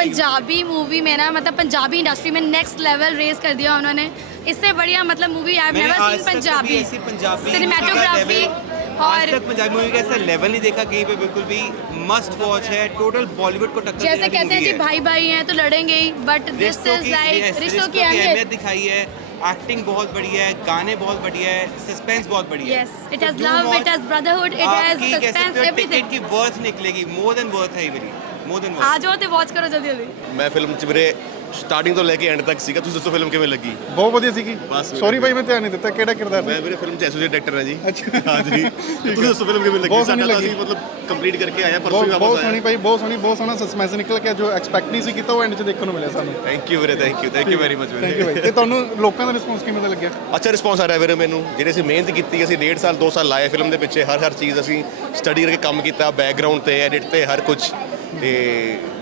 Punjabi movie में ना मतलब पंजाबी इंडस्ट्री में नेक्स्ट लेवल रेस कर दिया उन्होंने। इससे बढ़िया मतलब मूवी आई नेवर सीन पंजाबी। सिनेमेटोग्राफी और तक पंजाबी मूवी का ऐसा लेवल नहीं देखा कहीं पे बिल्कुल भी मस्ट वॉच है। टोटल बॉलीवुड को टक्कर जैसे कहते हैं जी भाई भाई हैं तो लड़ेंगे ही बट दिस इज़ लाइक रिश्तों की अहमियत। दिखाई है। एक्टिंग बहुत बढ़िया है गाने बहुत बढ़िया है सस्पेंस बहुत बढ़िया है। Yes it has love it has brotherhood it has suspense everything की वर्थ निकलेगी मोर देन वर्थ है ये ਮੋਰ ਦੈਨ ਆ ਜਾਓ ਤੇ ਵਾਚ ਕਰੋ ਜਲਦੀ ਜਲਦੀ। ਮੈਂ ਫਿਲਮ ਚ ਵੀਰੇ ਸਟਾਰਟਿੰਗ ਤੋਂ ਲੈ ਕੇ ਐਂਡ ਤੱਕ ਸੀਗਾ। ਤੁਸੀਂ ਦੱਸੋ ਫਿਲਮ ਕਿਵੇਂ ਲੱਗੀ? ਬਹੁਤ ਵਧੀਆ ਸੀਗੀ। ਸੌਰੀ ਭਾਈ ਮੈਂ ਧਿਆਨ ਨਹੀਂ ਦਿੱਤਾ। ਕਿਹੜਾ ਕਿਰਦਾਰ ਮੈਂ ਵੀਰੇ ਫਿਲਮ ਚ ਐਸੋਸੀਏਟ ਡਾਇਰੈਕਟਰ ਹਾਂ ਜੀ। ਹਾਂ ਜੀ। ਤੁਸੀਂ ਦੱਸੋ ਫਿਲਮ ਕਿਵੇਂ ਲੱਗੀ? ਬਹੁਤ ਸੋਹਣੀ ਸਾਡਾ ਮਤਲਬ ਕੰਪਲੀਟ ਕਰਕੇ ਆਇਆ ਪਰਸੋਂ ਬਹੁਤ ਬਹੁਤ ਸੋਹਣੀ ਭਾਈ ਬਹੁਤ ਸੋਹਣੀ ਬਹੁਤ ਸੋਹਣਾ ਸਸਪੈਂਸ ਨਿਕਲ ਕੇ ਜੋ ਐਕਸਪੈਕਟ ਨਹੀਂ ਸੀ ਕੀਤਾ ਉਹ ਐਂਡ 'ਚ ਦੇਖਣ ਨੂੰ ਮਿਲਿਆ ਸਾਨੂੰ। ਥੈਂਕ ਯੂ ਵੀਰੇ thank you thank you very. Much thank you ਭਾਈ। ਤੇ ਤੁਹਾਨੂੰ ਲੋਕਾਂ ਦਾ ਰਿਸਪੌਂਸ ਕਿਵੇਂ ਦਾ ਲੱਗਿਆ? ਅੱਛਾ ਰਿਸਪੌਂਸ ਆ ਰਿਹਾ ਵੀਰੇ ਮੈਨੂੰ। ਜਿਹੜੇ ਅਸੀਂ ਮਿਹਨਤ ਕੀਤੀ ਅਸੀਂ ਡੇਢ ਸਾਲ ਦੋ ਸਾਲ ਲਾਏ ਫਿਲਮ ਦੇ ਪਿੱਛੇ। ਹਰ ਹਰ ਚੀਜ਼ ਅਸੀਂ ਸਟੱਡੀ ਕਰਕੇ ਕੰਮ ਕੀਤਾ ਬੈਕਗ੍ਰਾਉਂਡ ਤੇ ਐਡਿਟ ਤੇ ਹਰ ਕੁਝ ਤੇ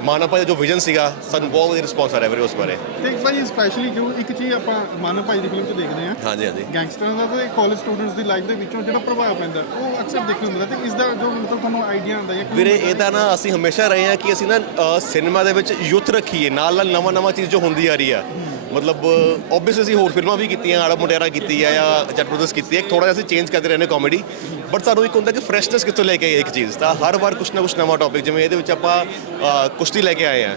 ਮਾਨਵ ਦਾ ਜੋ ਵਿਜ਼ਨ ਸੀਗਾ ਸਾਨੂੰ ਬਹੁਤ ਵਧੀਆ ਰਿਸਪੌਂਸ ਆ ਰਿਹਾ ਵੀਰੇ ਉਸ ਬਾਰੇ। ਤੇ ਭਾਈ ਸਪੈਸ਼ਲੀ ਕਿਉਂ ਇੱਕ ਚੀਜ਼ ਆਪਾਂ ਮਾਨਵ ਭਾਈ ਦੀ ਫਿਲਮ 'ਚ ਦੇਖਦੇ ਹਾਂ। ਹਾਂਜੀ ਹਾਂਜੀ। ਗੈਂਗਸਟਰਾਂ ਦਾ ਤੇ ਕਾਲਜ ਸਟੂਡੈਂਟਸ ਦੀ ਲਾਈਫ ਦੇ ਵਿੱਚੋਂ ਜਿਹੜਾ ਪ੍ਰਭਾਵ ਪੈਂਦਾ ਉਹ ਅਕਸਰ ਦੇਖਣ ਨੂੰ ਮਿਲਦਾ ਤੇ ਇਸ ਦਾ ਜੋ ਮਤਲਬ ਤੁਹਾਨੂੰ ਆਈਡੀਆ ਹੁੰਦਾ ਹੈ ਵੀਰੇ ਇਹ ਤਾਂ ਨਾ ਅਸੀਂ ਹਮੇਸ਼ਾ ਰਹੇ ਹਾਂ ਕਿ ਅਸੀਂ ਨਾ ਸਿਨੇਮਾ ਦੇ ਵਿੱਚ ਯੁੱਥ ਰੱਖੀਏ ਨਾਲ ਨਾਲ ਨਵਾਂ ਨਵਾਂ ਚੀਜ਼ ਜੋ ਹੁੰਦੀ ਆ ਰਹੀ ਆ। ਮਤਲਬ ਆਬਵੀਅਸ ਅਸੀਂ ਹੋਰ ਫਿਲਮਾਂ ਵੀ ਕੀਤੀਆਂ ਆੜਾ ਮੁੰਡਿਆਰਾ ਕੀਤੀ ਆ ਜਾਂ ਜੱਟ ਬ੍ਰਦਰਸ ਕੀਤੀ ਹੈ ਥੋੜਾ ਜਿਹਾ ਅਸੀਂ ਚੇਂਜ ਕਰਦੇ ਰਹਿੰਦੇ ਕਾਮੇਡੀ ਬਟ ਸਾਨੂੰ ਇੱਕ ਹੁੰਦਾ ਕਿ ਫਰੈਸ਼ਨੈਸ ਕਿੱਥੋਂ ਲੈ ਕੇ ਆਈਏ ਇੱਕ ਚੀਜ਼ ਤਾਂ ਹਰ ਵਾਰ ਕੁਛ ਨਾ ਕੁਛ ਨਵਾਂ ਟੌਪਿਕ ਜਿਵੇਂ ਇਹਦੇ ਵਿੱਚ ਆਪਾਂ ਕੁਸ਼ਤੀ ਲੈ ਕੇ ਆਏ ਆ।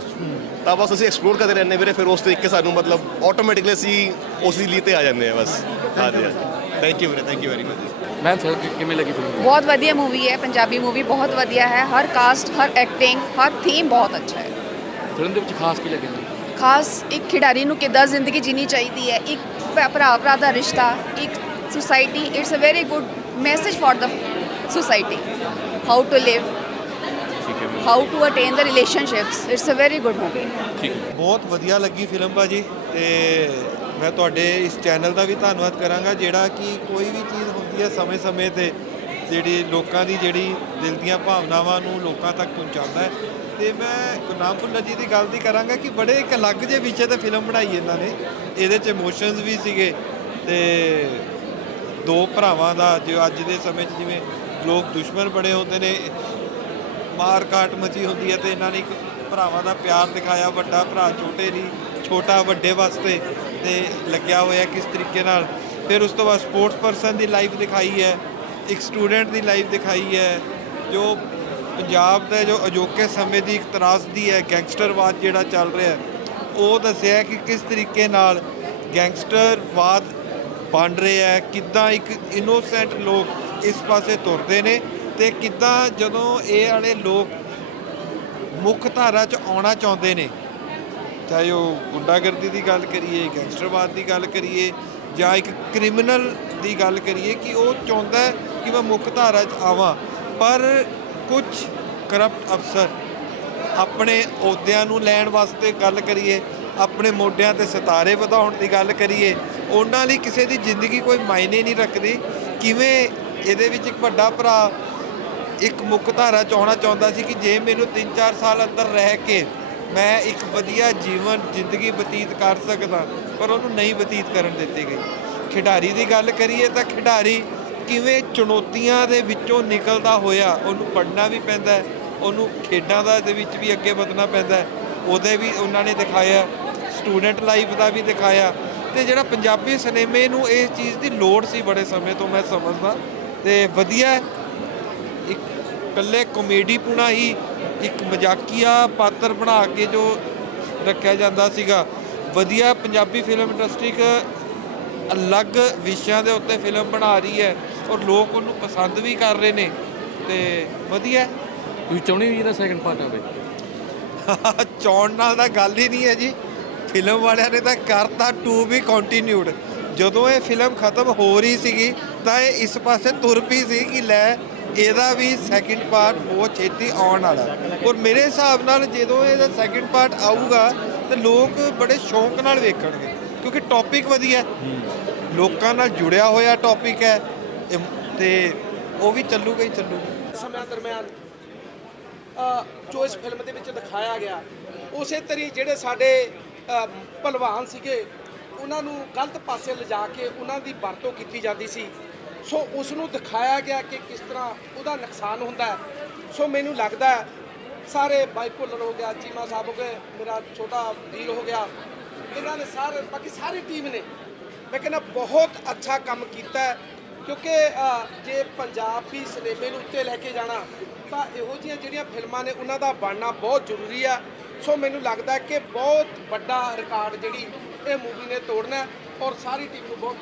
ਤਾਂ ਬਸ ਅਸੀਂ ਐਕਸਪਲੋਰ ਕਰਦੇ ਰਹਿੰਦੇ ਵੀਰੇ ਫਿਰ ਉਸ ਤਰੀਕੇ ਸਾਨੂੰ ਮਤਲਬ ਆਟੋਮੈਟਿਕਲੀ ਅਸੀਂ ਉਸ ਦੀ ਲਈ ਤੇ ਆ ਜਾਂਦੇ ਆ ਬਸ। ਹਾਂਜੀ ਥੈਂਕ ਯੂ ਵੀਰੇ ਥੈਂਕ ਯੂ ਵੈਰੀ ਮਚ ਮੈਂ ਫਿਰ ਕਿਵੇਂ ਲੱਗੀ ਫਿਲਮ ਬਹੁਤ ਵਧੀਆ ਮੂਵੀ ਹੈ ਪੰਜਾਬੀ ਮੂਵੀ ਬਹੁਤ ਵਧੀਆ ਹੈ। ਹਰ ਕਾਸਟ ਹਰ ਐਕਟਿੰਗ ਹਰ ਥੀਮ ਬਹੁਤ ਅੱਛਾ ਹੈ। ਫਿਲਮ ਦੇ ਵਿੱਚ ਖਾਸ ਕੀ ਲੱਗਿਆ ਖਾਸ ਇੱਕ ਖਿਡਾਰੀ ਨੂੰ ਕਿੱਦਾਂ ਜ਼ਿੰਦਗੀ ਜੀਣੀ ਚਾਹੀਦੀ ਹੈ ਇੱਕ ਭਰਾ ਭਰਾ ਦਾ ਰਿਸ਼ਤਾ ਇੱਕ society it's a very good message for the society how to live how to attain the relationships it's a very good movie ਬਹੁਤ ਵਧੀਆ ਲੱਗੀ ਫਿਲਮ ਭਾਜੀ ਤੇ ਮੈਂ ਤੁਹਾਡੇ ਇਸ ਚੈਨਲ ਦਾ ਵੀ ਧੰਨਵਾਦ ਕਰਾਂਗਾ ਜਿਹੜਾ ਕਿ ਕੋਈ ਵੀ ਚੀਜ਼ ਹੁੰਦੀ ਹੈ ਸਮੇਂ-ਸਮੇਂ ਤੇ ਜਿਹੜੀ ਲੋਕਾਂ ਦੀ ਜਿਹੜੀ ਦਿਲ ਦੀਆਂ ਭਾਵਨਾਵਾਂ ਨੂੰ ਲੋਕਾਂ ਤੱਕ ਪਹੁੰਚਾਉਂਦਾ ਹੈ ਤੇ ਮੈਂ ਗੁਰਨਾਮ ਭੁੱਲਰ ਜੀ ਦੀ ਗੱਲ ਦੀ ਕਰਾਂਗਾ ਕਿ ਬੜੇ ਇੱਕ ਅਲੱਗ ਜਿਹੇ ਵਿਸ਼ੇ ਤੇ ਫਿਲਮ ਬਣਾਈ ਇਹਨਾਂ ਨੇ। ਇਹਦੇ 'ਚ ਇਮੋਸ਼ਨਸ ਵੀ ਸੀਗੇ ਤੇ ਦੋ ਭਰਾਵਾਂ ਦਾ ਜੋ ਅੱਜ ਦੇ ਸਮੇਂ 'ਚ ਜਿਵੇਂ ਲੋਕ ਦੁਸ਼ਮਣ ਬਣੇ ਹੁੰਦੇ ਨੇ, ਮਾਰ ਕਾਟ ਮਚੀ ਹੁੰਦੀ ਹੈ ਤੇ ਇਹਨਾਂ ਨੇ ਇੱਕ ਭਰਾਵਾਂ ਦਾ ਪਿਆਰ ਦਿਖਾਇਆ, ਵੱਡਾ ਭਰਾ ਛੋਟੇ ਲਈ ਛੋਟਾ ਵੱਡੇ ਵਾਸਤੇ ਤੇ ਲੱਗਿਆ ਹੋਇਆ ਕਿਸ ਤਰੀਕੇ ਨਾਲ। ਫਿਰ ਉਸ ਤੋਂ ਬਾਅਦ ਸਪੋਰਟਸ ਪਰਸਨ ਦੀ ਲਾਈਫ ਦਿਖਾਈ ਹੈ, ਇੱਕ ਸਟੂਡੈਂਟ ਦੀ ਲਾਈਫ ਦਿਖਾਈ ਹੈ, ਜੋ ਪੰਜਾਬ ਦੇ ਜੋ ਅਜੋਕੇ ਸਮੇਂ ਦੀ ਇੱਕ ਤਰਾਸਦੀ ਹੈ, ਗੈਂਗਸਟਰਵਾਦ ਜਿਹੜਾ ਚੱਲ ਰਿਹਾ ਉਹ ਦੱਸਿਆ ਕਿ ਕਿਸ ਤਰੀਕੇ ਨਾਲ ਗੈਂਗਸਟਰਵਾਦ ਬਣ ਰਿਹਾ ਹੈ, ਕਿੱਦਾਂ ਇੱਕ ਇਨੋਸੈਂਟ ਲੋਕ ਇਸ ਪਾਸੇ ਤੁਰਦੇ ਨੇ ਤੇ ਕਿੱਦਾਂ ਜਦੋਂ ਇਹ ਵਾਲੇ ਲੋਕ ਮੁੱਖ ਧਾਰਾ 'ਚ ਆਉਣਾ ਚਾਹੁੰਦੇ ਨੇ, ਚਾਹੇ ਉਹ ਗੁੰਡਾਗਰਦੀ ਦੀ ਗੱਲ ਕਰੀਏ, ਗੈਂਗਸਟਰਵਾਦ ਦੀ ਗੱਲ ਕਰੀਏ ਜਾਂ ਇੱਕ ਕ੍ਰਿਮੀਨਲ ਦੀ ਗੱਲ ਕਰੀਏ ਕਿ ਉਹ ਚਾਹੁੰਦਾ ਕਿ ਮੈਂ ਮੁੱਖ ਧਾਰਾ 'ਚ ਆਵਾਂ, ਪਰ ਕੁਝ ਕਰਪਟ ਅਫਸਰ ਆਪਣੇ ਅਹੁਦਿਆਂ ਨੂੰ ਲੈਣ ਵਾਸਤੇ ਗੱਲ ਕਰੀਏ, ਆਪਣੇ ਮੋਢਿਆਂ ਤੇ ਸਿਤਾਰੇ ਵਧਾਉਣ ਦੀ ਗੱਲ ਕਰੀਏ, ਉਹਨਾਂ ਲਈ ਕਿਸੇ ਦੀ ਜ਼ਿੰਦਗੀ ਕੋਈ ਮਾਇਨੇ ਨਹੀਂ ਰੱਖਦੀ। ਕਿਵੇਂ ਇਹਦੇ ਵਿੱਚ ਇੱਕ ਵੱਡਾ ਭਰਾ ਇੱਕ ਮੁੱਖ ਧਾਰਾ ਚ ਚਾਹੁੰਦਾ ਸੀ ਕਿ ਜੇ ਮੈਨੂੰ 3-4 ਸਾਲ ਅੰਦਰ ਰਹਿ ਕੇ ਮੈਂ ਇੱਕ ਵਧੀਆ ਜੀਵਨ, ਜ਼ਿੰਦਗੀ ਬਤੀਤ ਕਰ ਸਕਦਾ, ਪਰ ਉਹਨੂੰ ਨਹੀਂ ਬਤੀਤ ਕਰਨ ਦਿੱਤੀ ਗਈ। ਖਿਡਾਰੀ ਦੀ ਗੱਲ ਕਰੀਏ ਤਾਂ ਖਿਡਾਰੀ ਕਿਵੇਂ ਚੁਣੌਤੀਆਂ ਦੇ ਵਿੱਚੋਂ ਨਿਕਲਦਾ ਹੋਇਆ, ਉਹਨੂੰ ਪੜ੍ਹਨਾ ਵੀ ਪੈਂਦਾ ਹੈ, ਉਹਨੂੰ ਖੇਡਾਂ ਦਾ ਦੇ ਵਿੱਚ ਵੀ ਅੱਗੇ ਵਧਣਾ ਪੈਂਦਾ ਹੈ, ਉਹਦੇ ਵੀ ਉਹਨਾਂ ਨੇ ਦਿਖਾਇਆ ਸਟੂਡੈਂਟ ਲਾਈਫ ਦਾ ਵੀ ਦਿਖਾਇਆ ਤੇ ਜਿਹੜਾ ਪੰਜਾਬੀ ਸਿਨੇਮੇ ਨੂੰ ਇਸ ਚੀਜ਼ ਦੀ ਲੋੜ ਸੀ ਬੜੇ ਸਮੇਂ ਤੋਂ ਮੈਂ ਸਮਝਦਾ ਤੇ ਵਧੀਆ ਇੱਕ ਇਕੱਲੇ ਕਾਮੇਡੀ ਪੁਣਾ ਹੀ ਇੱਕ ਮਜ਼ਾਕੀਆ ਪਾਤਰ ਬਣਾ ਕੇ ਜੋ ਰੱਖਿਆ ਜਾਂਦਾ ਸੀਗਾ, ਵਧੀਆ ਪੰਜਾਬੀ ਫਿਲਮ ਇੰਡਸਟਰੀ ਇੱਕ ਅਲੱਗ ਵਿਸ਼ਿਆਂ ਦੇ ਉੱਤੇ ਫਿਲਮ ਬਣਾ ਰਹੀ ਹੈ। ਔਰ ਲੋਕ ਉਹਨੂੰ ਪਸੰਦ ਵੀ ਕਰ ਰਹੇ ਨੇ ਤੇ ਵਧੀਆ। ਤੁਸੀਂ ਚਾਹੁੰਦੇ ਹੋ ਇਹਦਾ ਸੈਕੰਡ ਪਾਰਟ ਆਵੇ? ਚੌਣ ਨਾਲ ਤਾਂ ਗੱਲ ਹੀ ਨਹੀਂ ਹੈ ਜੀ। ਫਿਲਮ ਵਾਲਿਆਂ ਨੇ ਤਾਂ ਕਰਤਾ ਟੂ ਵੀ ਕੰਟੀਨਿਊਡ ਜਦੋਂ ਇਹ ਫਿਲਮ ਖਤਮ ਹੋ ਰਹੀ ਸੀਗੀ ਤਾਂ ਇਹ ਇਸ ਪਾਸੇ ਤੁਰ ਪਈ ਸੀ ਕਿ ਲੈ ਇਹਦਾ ਵੀ ਸੈਕਿੰਡ ਪਾਰਟ ਬਹੁਤ ਛੇਤੀ ਆਉਣ ਵਾਲਾ। ਔਰ ਮੇਰੇ ਹਿਸਾਬ ਨਾਲ ਜਦੋਂ ਇਹਦਾ ਸੈਕਿੰਡ ਪਾਰਟ ਆਊਗਾ ਤੇ ਲੋਕ ਬੜੇ ਸ਼ੌਂਕ ਨਾਲ ਵੇਖਣਗੇ ਕਿਉਂਕਿ ਟੌਪਿਕ ਵਧੀਆ। ਲੋਕਾਂ ਨਾਲ ਜੁੜਿਆ ਹੋਇਆ ਟੌਪਿਕ ਹੈ। ਇਹ- ਤੇ ਉਹ ਵੀ ਚੱਲੂਗਾ ਹੀ ਚੱਲੂਗਾ। ਸਮਿਆਂ ਦਰਮਿਆਨ ਅ, ਜੋ ਇਸ ਫਿਲਮ ਦੇ ਵਿੱਚ ਦਿਖਾਇਆ ਗਿਆ ਉਸੇ ਤਰੀ ਜਿਹੜੇ ਸਾਡੇ ਅ, ਭਲਵਾਨ ਸੀਗੇ ਉਹਨਾਂ ਨੂੰ ਗਲਤ ਪਾਸੇ ਲਿਜਾ ਕੇ ਉਹਨਾਂ ਦੀ ਵਰਤੋਂ ਕੀਤੀ ਜਾਂਦੀ ਸੀ। ਸੋ ਉਸ ਨੂੰ ਦਿਖਾਇਆ ਗਿਆ ਕਿ ਕਿਸ ਤਰ੍ਹਾਂ ਉਹਦਾ ਨੁਕਸਾਨ ਹੁੰਦਾ ਹੈ। ਸੋ ਮੈਨੂੰ ਲੱਗਦਾ ਹੈ ਸਾਰੇ ਬਾਈਪੋਲਰ ਹੋ ਗਿਆ ਚੀਮਾ ਸਾਹਿਬ ਹੋ ਗਏ ਮੇਰਾ ਛੋਟਾ ਵੀਰ ਹੋ ਗਿਆ ਇਹਨਾਂ ਨੇ ਸਾਰੇ ਬਾਕੀ ਸਾਰੀ ਟੀਮ ਨੇ। ਮੈਂ ਕਹਿੰਦਾ ਬਹੁਤ ਅੱਛਾ ਕੰਮ ਕੀਤਾ ਹੈ। ਕਿਉਂਕਿ ਜੇ ਪੰਜਾਬੀ ਸਿਨੇਮੇ ਨੂੰ ਉੱਤੇ ਲੈ ਕੇ ਜਾਣਾ ਤਾਂ ਇਹੋ ਜਿਹੀਆਂ ਜਿਹੜੀਆਂ ਫਿਲਮਾਂ ਨੇ ਉਹਨਾਂ ਦਾ ਬਣਨਾ ਬਹੁਤ ਜ਼ਰੂਰੀ ਆ। ਸੋ ਮੈਨੂੰ ਲੱਗਦਾ ਕਿ ਬਹੁਤ ਵੱਡਾ ਰਿਕਾਰਡ ਜਿਹੜੀ ਇਹ ਮੂਵੀ ਨੇ ਤੋੜਨਾ ਔਰ ਸਾਰੀ ਟੀਮ ਨੂੰ ਬਹੁਤ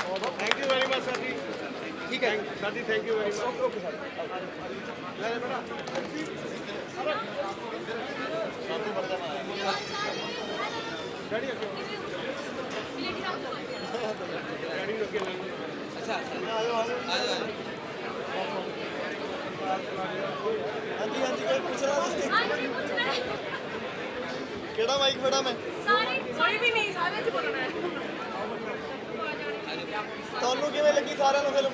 ਬਹੁਤ thank you very much sir ji ਠੀਕ ਹੈ sir ji thank you very much okay okay sir ਹਾਂਜੀ ਹਾਂਜੀ ਕੋਈ ਪੁੱਛਣਾ ਤੁਸੀਂ ਕਿਹੜਾ ਮਾਈਕ ਫੜਾ ਮੈਂ? ਕੋਈ ਵੀ ਨਹੀਂ ਸਾਰੇ ਚ ਬੋਲਣਾ ਹੈ। ਤੁਹਾਨੂੰ ਕਿਵੇਂ ਲੱਗੀ ਸਾਰਿਆਂ ਨੂੰ ਫਿਲਮ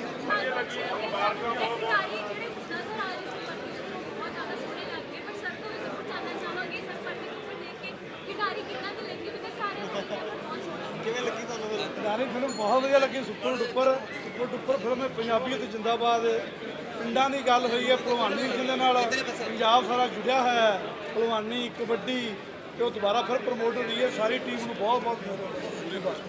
ਕਿਵੇਂ ਲੱਗੀ ਤੁਹਾਨੂੰ ਫਿਲਮ ਫਿਲਮ ਬਹੁਤ ਵਧੀਆ ਲੱਗੀ super duper. Super duper film ਹੈ ਪੰਜਾਬੀਅਤ ਜਿੰਦਾਬਾਦ। ਪਿੰਡਾਂ ਦੀ ਗੱਲ ਹੋਈ ਹੈ ਭਲਵਾਨੀ ਜਿਹਦੇ ਨਾਲ ਪੰਜਾਬ ਸਾਰਾ ਜੁੜਿਆ ਹੋਇਆ ਹੈ ਭਲਵਾਨੀ ਕਬੱਡੀ ਤੇ ਉਹ ਦੁਬਾਰਾ ਫਿਰ ਪ੍ਰਮੋਟ ਹੋ ਰਹੀ ਹੈ ਸਾਰੀ ਟੀਮ ਨੂੰ ਬਹੁਤ ਬਹੁਤ ਧੰਨਵਾਦ।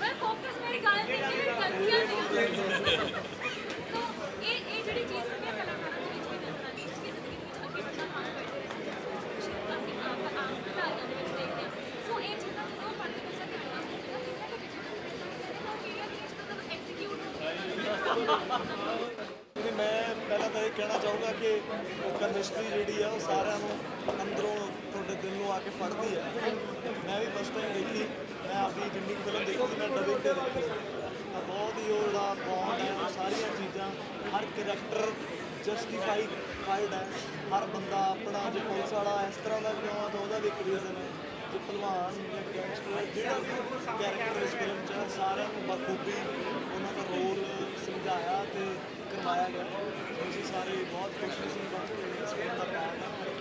ਮੈਂ ਫੋਕਸ ਮੇਰੀ ਗੱਲ ਤੇ ਗਲਤੀਆਂ ਨਹੀਂ ਸੋ ਇਹ ਇਹ ਜਿਹੜੀ ਚੀਜ਼ ਹੁੰਦੀ ਹੈ ਕਲਾਕਾਰਾਂ ਦੇ ਵਿੱਚ ਵੀ ਨਜ਼ਰ ਆਉਂਦੀ ਹੈ ਕਿ ਜ਼ਿੰਦਗੀ ਦੇ ਵਿੱਚ ਅੱਗੇ ਵੱਧਣਾ ਕੰਮ ਕਰਦੇ ਰਹਿੰਦੇ ਹਾਂ ਅਸੀਂ ਆਮ ਆਮ ਖਿਡਾਰੀਆਂ ਦੇ ਵਿੱਚ ਦੇਖਦੇ ਹਾਂ ਸੋ ਇਹ ਚੀਜ਼ਾਂ ਜਦੋਂ ਪੜ੍ਹਦੇ ਬੱਚਾ ਕਰਨਾ ਹੁੰਦਾ ਹੈ ਕਿੰਨਾ ਕੁ ਵਿਚਾਰ ਉਹ ਕਿਹੜੀਆਂ ਚੀਜ਼ਾਂ ਜਦੋਂ ਐਗਜ਼ੀਕਿਊਟ ਤੇ ਮੈਂ ਪਹਿਲਾਂ ਤਾਂ ਇਹ ਕਹਿਣਾ ਚਾਹੂੰਗਾ ਕਿ ਕੈਮਿਸਟਰੀ ਜਿਹੜੀ ਆ ਉਹ ਸਾਰਿਆਂ ਨੂੰ ਅੰਦਰੋਂ ਉਹ ਆ ਕੇ ਫੜਦੀ ਹੈ ਮੈਂ ਵੀ ਫਸਟ ਟਾਈਮ ਦੇਖੀ। ਮੈਂ ਆਪਣੀ ਜਿੰਨੀ ਫਿਲਮ ਦੇਖੀ ਮੈਂ ਡਬਿੰਗ ਤੇ ਦੇਖੀ। ਤਾਂ ਬਹੁਤ ਹੀ ਉਹਦਾ ਜਿਹੜਾ ਬੌਂਡ ਹੈ, ਉਹ ਸਾਰੀਆਂ ਚੀਜ਼ਾਂ, ਹਰ ਕਰੈਕਟਰ ਜਸਟੀਫਾਈ ਫਾਈਡ ਹੈ। ਹਰ ਬੰਦਾ ਆਪਣਾ ਜੇ ਪੁਲਿਸ ਵਾਲਾ ਇਸ ਤਰ੍ਹਾਂ ਦਾ ਕਿਉਂ ਆ, ਤਾਂ ਉਹਦਾ ਵੀ ਇੱਕ ਰੀਜ਼ਨ ਹੈ। ਜੇ ਭਲਵਾਨ ਜਾਂ ਗੈਂਗਸਟਰ ਜਿਹੜਾ ਵੀ ਕੈਰੈਕਟਰ ਇਸ ਫਿਲਮ 'ਚ ਸਾਰਿਆਂ ਨੂੰ ਬਖੂਬੀ ਉਹਨਾਂ ਦਾ ਰੋਲ ਸਮਝਾਇਆ ਤੇ ਕਰਵਾਇਆ ਗਿਆ। ਅਸੀਂ ਸਾਰੇ ਬਹੁਤ ਖੁਸ਼ ਸੀ ਕਿ ਇਸ ਫਿਲਮ ਦਾ ਪਾਰਟ ਹਾਂ।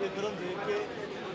ਤੇ ਫਿਲਮ ਦੇਖ ਕੇ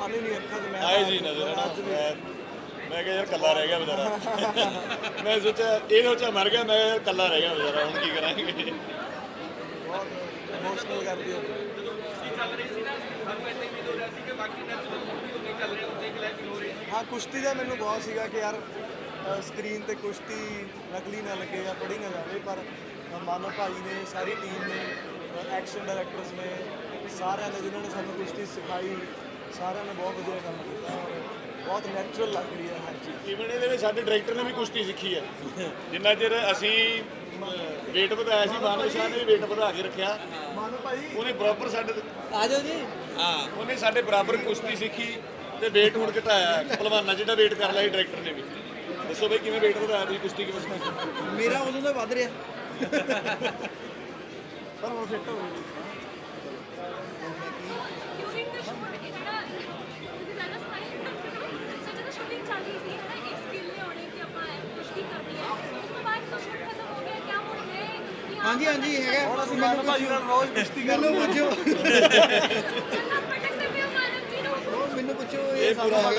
ਆਨੇ ਨਹੀਂ ਅੱਖਾਂ 'ਚ ਮੈਂ ਆਏ ਜੀ ਨਜ਼ਰ ਹੈ ਨਾ ਮੈਂ- ਮੈਂ ਕਿਹਾ ਯਾਰ ਕੱਲਾ ਰਹਿ ਗਿਆ ਵਿਚਾਰਾ ਮੈਂ ਸੋਚਿਆ ਇਹ ਸੋਚਿਆ ਮਰ ਗਿਆ ਮੈਂ ਕਿਹਾ ਕੱਲਾ ਰਹਿ ਗਿਆ ਵਿਚਾਰਾ ਹੁਣ ਕੀ ਕਰਾਂਗੇ? ਬਹੁਤ ਇਮੋਸ਼ਨਲ ਕਰਦੀ ਹੈ ਹਾਂ ਕੁਸ਼ਤੀ ਦਾ ਮੈਨੂੰ ਬਹੁਤ ਸੀਗਾ ਕਿ ਯਾਰ ਸਕਰੀਨ ਤੇ ਕੁਸ਼ਤੀ ਨਕਲੀ ਨਾ ਲੱਗੇ ਜਾਂ ਪੜੀ ਨਾ ਜਾਵੇ ਪਰ ਅ, ਮਾਨਵ ਭਾਈ ਨੇ ਸਾਰੀ ਟੀਮ ਨੇ ਐਕਸ਼ਨ ਡਾਇਰੈਕਟਰਸ ਨੇ ਸਾਰਿਆਂ ਨੇ ਜਿਨ੍ਹਾਂ ਨੇ ਸਾਨੂੰ ਕੁਸ਼ਤੀ ਸਿਖਾਈ ਸਾਰਿਆਂ ਨੇ ਬਹੁਤ ਵਧੀਆ ਕੰਮ ਕੀਤਾ ਔਰ ਬਹੁਤ ਨੈਚੁਰਲ ਲੱਗ ਰਹੀ ਹੈ ਹਰ ਚੀਜ਼। ਇਵਨ ਇਹਦੇ ਵਿੱਚ ਸਾਡੇ ਡਾਇਰੈਕਟਰ ਨੇ ਵੀ ਕੁਸ਼ਤੀ ਸਿੱਖੀ ਹੈ। ਜਿੰਨਾ ਚਿਰ ਅਸੀਂ weight ਵਧਾਇਆ ਸੀ ਮਾਨਵ ਸ਼ਾਹ ਨੇ ਵੀ weight ਵਧਾ ਕੇ ਰੱਖਿਆ। ਮਾਨਵ ਭਾਈ। ਉਹਨੇ ਬਰਾਬਰ ਸਾਡੇ ਆ ਜਾਓ ਜੀ। ਹਾਂ। ਉਹਨੇ ਸਾਡੇ ਬਰਾਬਰ ਕੁਸ਼ਤੀ ਸਿੱਖੀ ਤੇ weight ਹੁਣ ਘਟਾਇਆ। ਪਹਿਲਵਾਨਾਂ ਜਿਹੜਾ weight ਕਰ ਲਿਆ ਸੀ ਡਾਇਰੈਕਟਰ ਨੇ ਵੀ। ਦੱਸੋ ਬਈ ਕਿਵੇਂ weight ਵਧਾਇਆ ਤੁਸੀਂ ਕੁਸ਼ਤੀ ਕਿਵੇਂ ਸਿੱਖੀ? ਮੇਰਾ ਉਦੋਂ ਦਾ ਵੱਧ ਰਿਹਾ। ਪਰ ਹੁਣ ਫਿੱਟ ਹੋ ਗਈ ਡਿਊਰਿੰਗ ਦ ਸ਼ੂਟ ਇਹ ਜਿਹੜਾ ਤੁਸੀਂ ਜਾਣਾ ਸਾਰੇ ਸੋ ਜਦੋਂ ਸ਼ੂਟਿੰਗ ਚੱਲ ਰਹੀ ਸੀ ਹੈ ਇੱਕ ਸਕਿੱਲ ਲਿਆਉਣੀ ਕਿ ਆਪਾਂ ਇਹ ਕੁਸ਼ਤੀ ਕਰਨੀ ਹੈ ਉਸ ਤੋਂ ਬਾਅਦ ਜਦੋਂ ਸ਼ੂਟ ਖਤਮ ਹੋ ਗਿਆ ਕਿਆ ਹੁਣ ਗਏ ਹਾਂਜੀ ਹਾਂਜੀ ਹੈਗਾ। ਹੁਣ ਅਸੀਂ ਮਾਨਵ ਭਾਈ ਨਾਲ ਰੋਜ਼ ਕੁਸ਼ਤੀ ਕਰਦੇ ਹਾਂ ਚੰਗਾ ਪਟਕਦੇ ਪਿਓ ਮਾਨਵ ਜੀ ਨੂੰ ਮੈਨੂੰ ਪੁੱਛੋ ਇਹ ਪੂਰਾ ਆ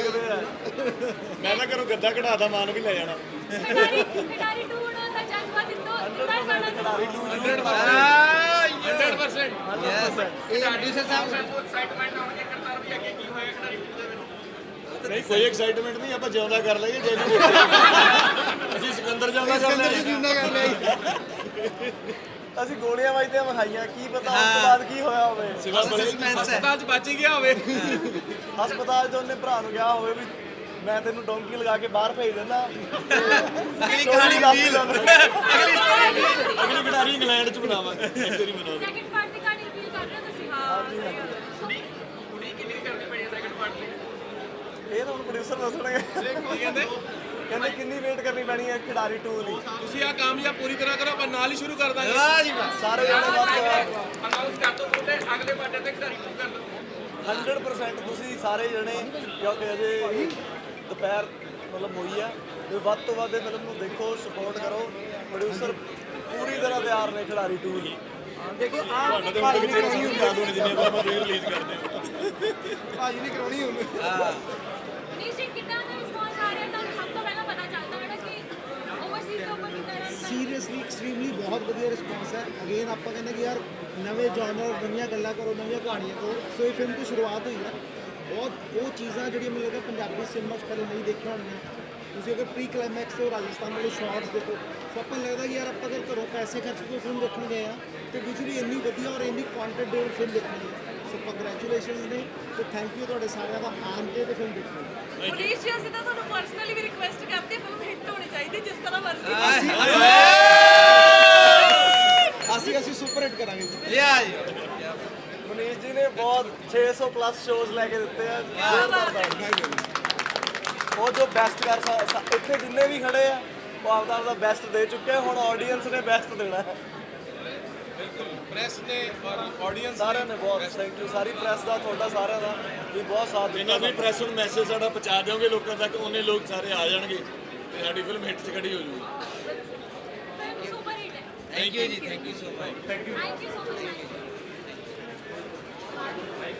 ਮੈਂ ਤਾਂ ਘਰੋਂ ਗੱਦਾ ਕਢਾਦਾ ਮਾਨ ਵੀ ਲੈ ਜਾਣਾ। ਖਿਡਾਰੀ ਖਿਡਾਰੀ ਟੂ ਬਣਾਉਣ ਦਾ ਜਜ਼ਬਾ ਦਿੱਤੋ ਤਾਂ ਸਾਡਾ ਖਿਡਾਰੀ ਟੂ 100% ਨਹੀਂ ਕੋਈ ਐਕਸਾਈਟਮੈਂਟ ਨਹੀਂ ਆਪਾਂ ਜਿਉਂਦਾ ਕਰ ਲਈਏ ਜੇ ਅਸੀਂ ਸਿਕੰਦਰ ਜਿਉਂਦਾ ਕਰ ਲਿਆ ਅਸੀਂ ਗੋਲੀਆਂ ਵੱਜਦੇ ਵਿਖਾਈਆਂ ਕੀ ਪਤਾ ਉਸ ਤੋਂ ਬਾਅਦ ਕੀ ਹੋਇਆ ਹੋਵੇ। ਸਿਵਾ ਹਸਪਤਾਲ 'ਚ ਬਚ ਗਿਆ ਹੋਵੇ। ਹਸਪਤਾਲ 'ਚ ਉਹਨੇ ਭਰਾ ਨੂੰ ਕਿਹਾ ਹੋਵੇ ਵੀ ਮੈਂ ਤੈਨੂੰ ਡੋਂਕੀ ਲਗਾ ਕੇ ਬਾਹਰ ਭੇਜ ਦਿੰਦਾ। ਅਗਲੀ ਕਹਾਣੀ ਅਗਲੀ ਖਿਡਾਰੀ ਇੰਗਲੈਂਡ ਚ ਬਣਾਵਾਂਗੇ। ਹੀ ਬਣਾਵਾਂਗੇ ਸੈਕਿੰਡ ਪਾਰਟ ਦੀ ਕਹਾਣੀ ਰਿਵੀਲ ਕਰ ਰਹੇ ਹੋ ਤੁਸੀਂ ਹਾਂ ਇਹ ਤਾਂ ਹੁਣ ਪ੍ਰੋਡਿਊਸਰ ਦੱਸਣਗੇ। ਕਹਿੰਦੇ ਕਿੰਨੀ ਵੇਟ ਕਰਨੀ ਪੈਣੀ ਹੈ ਖਿਡਾਰੀ 2 ਲਈ ਤੁਸੀਂ ਆ ਕਾਮਯਾਬ ਪੂਰੀ ਤਰ੍ਹਾਂ ਕਰੋ ਆਪਾਂ ਨਾਲ ਹੀ ਸ਼ੁਰੂ ਕਰ ਦਾਂਗੇ। ਸਾਰੇ ਜਣੇ ਵੱਧ ਤੋਂ ਵੱਧ ਅਨਾਉਂਸ ਕਰ ਦੋ ਤੁਹਾਡੇ ਅਗਲੇ ਬਾਟੇ ਤੇ ਖਿਡਾਰੀ ਸ਼ੁਰੂ ਕਰ ਦੋ। 100% ਤੁਸੀਂ ਸਾਰੇ ਜਣੇ ਕਿਉਂਕਿ ਅਜੇ ਦੁਪਹਿਰ ਮਤਲਬ ਹੋਈ ਆ ਤੇ ਵੱਧ ਤੋਂ ਵੱਧ ਇਹ ਫਿਲਮ ਨੂੰ ਦੇਖੋ ਸਪੋਰਟ ਕਰੋ। ਪ੍ਰੋਡਿਊਸਰ ਪੂਰੀ ਤਰ੍ਹਾਂ ਤਿਆਰ ਨੇ ਖਿਡਾਰੀ 2 ਲਈ ਦੇਖੋ ਆ ਨੇ ਹੁੰਦੀ। ਆ ਜਿੰਨੇ ਆਪਾਂ ਰਿਲੀਜ਼ ਕਰਦੇ ਭਾਜੀ ਨੇ ਕਰਾਉਣੀ ਹੁੰਦੀ ਨਹੀਂ ਜੀ ਕਿੰਨਾ ਦਾ ਰਿਸਪੌਂਸ ਆ ਰਿਹਾ ਤੁਹਾਨੂੰ ਸਭ ਤੋਂ ਪਹਿਲਾਂ ਪਤਾ ਚੱਲਦਾ ਹੈ ਨਾ ਕਿ ਓਵਰਸੀਜ਼ ਦੇ ਉੱਪਰ ਰਨ ਸੀਰੀਅਸਲੀ ਐਕਸਟ੍ਰੀਮਲੀ ਬਹੁਤ ਵਧੀਆ ਰਿਸਪੌਂਸ ਹੈ। ਅਗੇਨ ਆਪਾਂ ਕਹਿੰਦੇ ਕਿ ਯਾਰ ਨਵੇਂ ਜਨਰ ਨਵੀਆਂ ਗੱਲਾਂ ਕਰੋ ਨਵੀਆਂ ਕਹਾਣੀਆਂ ਕਰੋ। ਸੋ ਇਹ ਫਿਲਮ ਤੋਂ ਸ਼ੁਰੂਆਤ ਹੋਈ ਹੈ। ਬਹੁਤ ਉਹ ਚੀਜ਼ਾਂ ਜਿਹੜੀਆਂ ਮੈਨੂੰ ਲੱਗਦਾ ਪੰਜਾਬੀ ਸਿਨੇਮਾ 'ਚ ਪਹਿਲੇ ਨਹੀਂ ਦੇਖੀਆਂ ਹੋਣਗੀਆਂ ਤੁਸੀਂ ਅਗਰ ਪ੍ਰੀ ਕਲਾਈਮੈਕਸ ਤੇ ਰਾਜਸਥਾਨ ਵਾਲੇ ਸ਼ਾਰਟਸ ਦੇਖੋ ਸੋ ਆਪਾਂ ਨੂੰ ਲੱਗਦਾ ਕਿ ਯਾਰ ਆਪਾਂ ਅਗਰ ਘਰੋਂ ਪੈਸੇ ਖਰਚ ਕੇ ਫਿਲਮ ਦੇਖਣ ਗਏ ਆ ਤੇ ਵਿਜ਼ੂਅਲੀ ਇੰਨੀ ਵਧੀਆ ਔਰ ਇੰਨੀ ਕੰਟੈਂਟ ਦੇ ਫਿਲਮ ਦੇਖਣੀ ਹੈ। ਸੋ ਕੰਗ੍ਰੈਚੁਲੇਸ਼ਨਸ ਨੇ ਤੇ ਥੈਂਕ ਯੂ ਤੁਹਾਡੇ ਸਾਰਿਆਂ ਦਾ ਆਉਣ ਤੇ ਤੇ ਫਿਲਮ ਦੇਖਣ ਲਈ। ਜੀ ਅਸੀਂ ਤਾਂ ਤੁਹਾਨੂੰ ਪਰਸਨਲੀ ਵੀ ਰਿਕੁਐਸਟ ਕਰਦੇ ਹਾਂ ਫਿਲਮ ਹਿੱਟ ਹੋਣੀ ਚਾਹੀਦੀ ਜਿਸ ਤਰ੍ਹਾਂ ਮਰਜ਼ੀ। ਅਸੀਂ ਅਸੀਂ ਸੁਪਰ ਹਿੱਟ ਕਰਾਂਗੇ ਜੀ। ਮਨੀਸ਼ ਜੀ ਨੇ ਬਹੁਤ 600 ਪਲੱਸ ਸ਼ੋਜ਼ ਲੈ ਕੇ ਦਿੱਤੇ ਆ। ਉਹ ਜੋ ਬੈਸਟ ਕਰ ਸਕ- ਸ- ਇੱਥੇ ਜਿੰਨੇ ਵੀ ਖੜੇ ਆ ਉਹ ਆਪਦਾ ਆਪਦਾ ਬੈਸਟ ਦੇ ਚੁੱਕੇ ਆ, ਹੁਣ ਆਡੀਅנס ਨੇ ਬੈਸਟ ਦੇਣਾ। ਹੈ ਪ੍ਰੈਸ ਨੇ ਔਰ ਆਡੀਅנס ਸਾਰਿਆਂ ਨੇ ਬਹੁਤ ਥੈਂਕ ਯੂ ਸਾਰੀ ਪ੍ਰੈਸ ਦਾ ਤੁਹਾਡਾ ਸਾਰਿਆਂ ਦਾ ਵੀ ਬਹੁਤ ਸਾਥ ਦਿੱਤਾ ਵੀ ਪ੍ਰੈਸ ਨੂੰ ਮੈਸੇਜ ਸਾਡਾ ਪਹੁੰਚਾ ਦਿਓਗੇ ਲੋਕਾਂ ਤੱਕ ਉਹਨੇ ਲੋਕ ਸਾਰੇ ਆ ਜਾਣਗੇ ਤੇ ਸਾਡੀ ਫਿਲਮ ਹਿੱਟ 'ਚ ਖੜੀ ਹੋ ਜੂਗੀ। Thank you ji thank you so much thank you so much